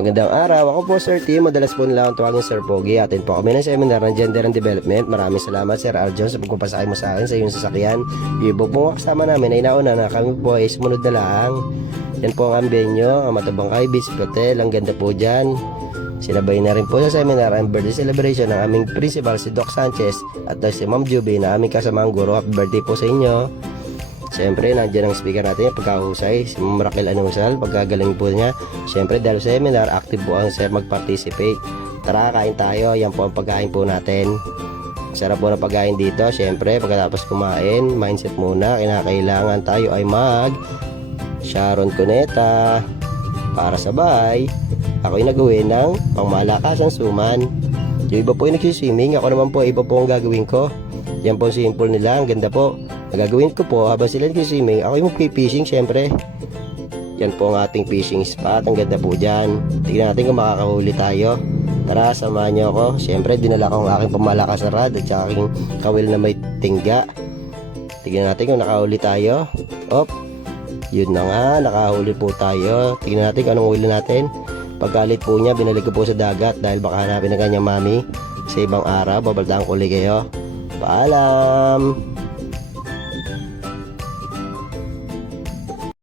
Magandang araw, ako po Sir T. Madalas po nila akong tawagin Sir Pogi. Atin po kami ng seminar ng Gender and Development. Maraming salamat Sir Arjon sa pagpapasakay mo sa akin sa iyong sasakyan. Yung iba pong kasama namin ay nauna na kami po ay sumunod na lang. Yan po ang ambenyo, ang Matabangkay Beach Hotel. Ang ganda po dyan. Sinabay na rin po sa seminar ang birthday celebration ng aming principal si Doc Sanchez at si Ma'am Juby na aming kasamang guro. Happy birthday po sa inyo. Siyempre, nandiyan ang speaker natin yung pagkahusay, si Marakil Anusal, pagkagaling po niya. Siyempre, dahil sa seminar, active po ang sir mag-participate. Tara, kain tayo. Yan po ang pagkain po natin. Sarap po na pagkain dito. Siyempre, pagkatapos kumain, mindset muna. Kinakailangan tayo ay Sharon Cuneta para sabay. Ako'y nagawin ng pangmalakasang suman. Yung iba po yung nagsiswimming. Ako naman po, iba po ang gagawin ko. Yan po simple nila. Ang ganda po. Ang gagawin ko po, habang sila nagsiswimming, ako yung mag-fishing syempre. Yan po ang ating fishing spot. Ang ganda po dyan. Tignan natin kung makakahuli tayo. Tara, samahan niyo ako. Syempre, dinala ko ang aking pamalakas na rod at saka aking kawil na may tingga. Tignan natin kung nakahuli tayo. Op, yun na nga, nakahuli po tayo. Tignan natin kung anong huli natin. Pagkalit po niya, binalik ko po sa dagat dahil baka hanapin ng kanyang mami sa ibang araw. Babaltaan ko ulit kayo. Paalam!